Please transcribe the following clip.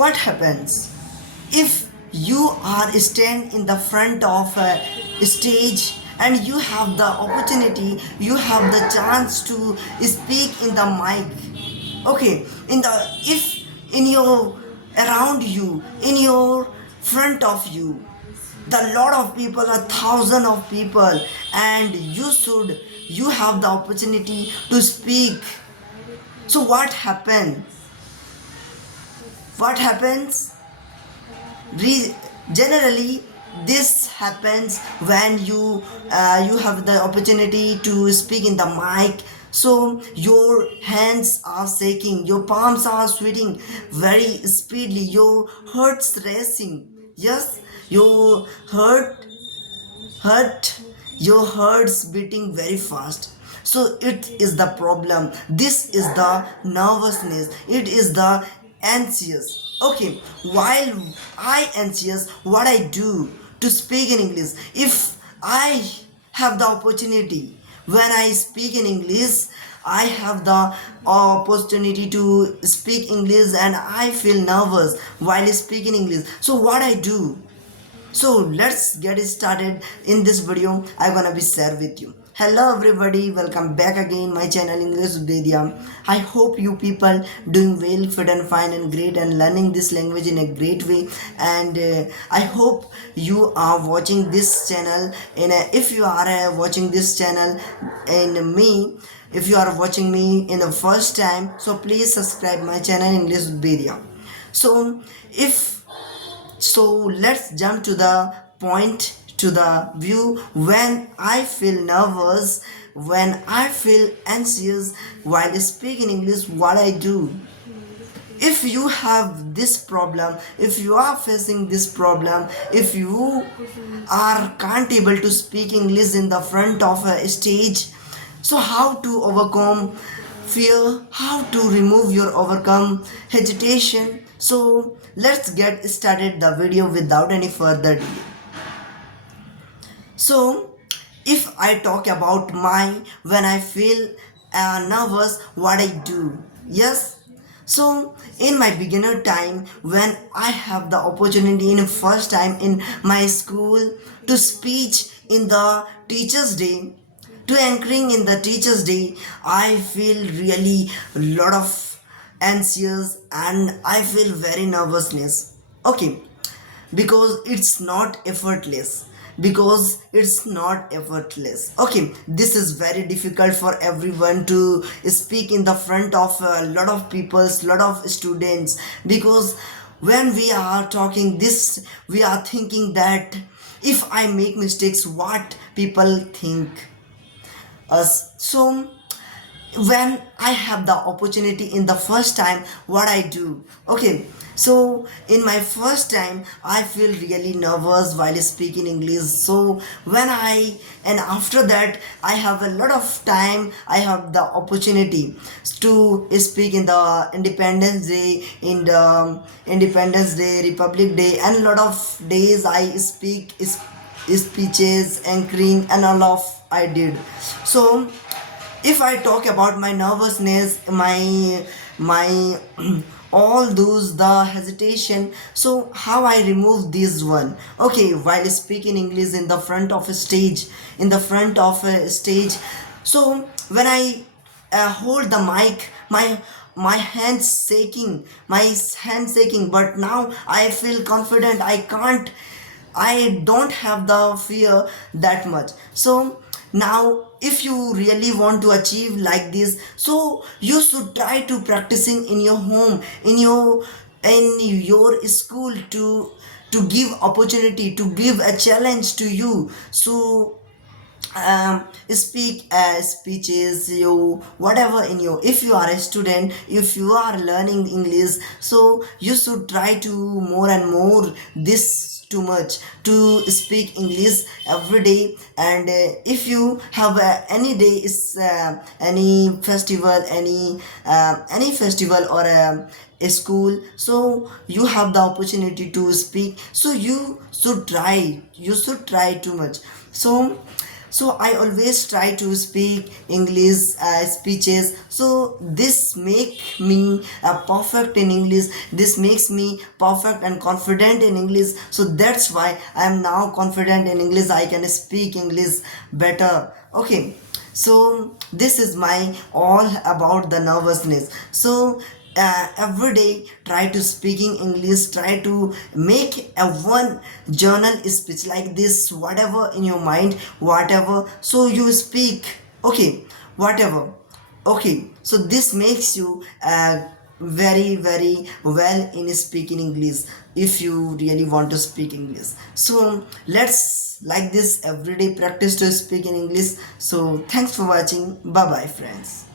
what happens if you are stand in the front of a stage and you have the opportunity, you have the chance to speak in the mic. Okay, in the if in your around you, in your front of you, the lot of people, a thousand of people, and you have the opportunity to speak. So what happens Re- generally this happens when you have the opportunity to speak in the mic, so your hands are shaking, your palms are sweating very speedily, your heart's racing. Yes, your heart your heart's beating very fast. So it is the problem, this is the nervousness, it is the anxious. Okay, while I anxious, what I do to speak in English, if I have the opportunity, when I speak in English, I have the opportunity to speak English and I feel nervous while speaking English. So what I do, so let's get started. In this video I'm gonna be share with you. Hello everybody, welcome back again my channel English Udedia. I hope you people doing well, fit and fine and great and learning this language in a great way. And I hope you are watching this channel in a, if you are watching this channel in me, if you are watching me in the first time, so please subscribe my channel English Udedia. So if so let's jump to the point, to the view. When I feel nervous, when I feel anxious while speaking English, what I do. If you have this problem, if you are facing this problem, if you are can't able to speak English in the front of a stage, so how to overcome fear, how to remove your overcome hesitation. So let's get started the video without any further delay. So if I talk about my, when I feel nervous, what I do. Yes, so in my beginner time, when I have the opportunity in first time in my school to speech in the teachers day, to anchoring in the teachers day, I feel really a lot of anxious and I feel very nervousness. Okay, because it's not effortless, because it's not effortless. Okay, this is very difficult for everyone to speak in the front of a lot of people's, lot of students, because when we are talking this, we are thinking that if I make mistakes, what people think us. So when I have the opportunity in the first time, what I do. Okay, so in my first time I feel really nervous while speaking English. So when I, and after that I have a lot of time, I have the opportunity to speak in the Independence Day, in the Independence Day, Republic Day, and a lot of days I speak speeches, anchoring, and all of I did. So if I talk about my nervousness, my all those the hesitation, so how I remove this one. Okay, while speaking English in the front of a stage, in the front of a stage, so when I hold the mic, my hands shaking, my hands shaking, but now I feel confident, I don't have the fear that much. So now if you really want to achieve like this, so you should try to practicing in your home, in your school, to give opportunity, to give a challenge to you. So speak speeches, you whatever in your, if you are a student, if you are learning English, so you should try to more and more this too much to speak English every day. And if you have any day is any festival, any festival or a school, so you have the opportunity to speak, so you should try too much. So So I always try to speak English speeches, so this make me perfect in English. This makes me perfect and confident in English, so that's why I am now confident in English. I can speak English better. Okay, so this is my all about the nervousness. So every day try to speaking English, try to make a one journal speech like this, whatever in your mind, whatever, so you speak. Okay, whatever. Okay, so this makes you very very well in speaking English if you really want to speak English. So let's like this everyday practice to speak in English. So thanks for watching. Bye bye friends.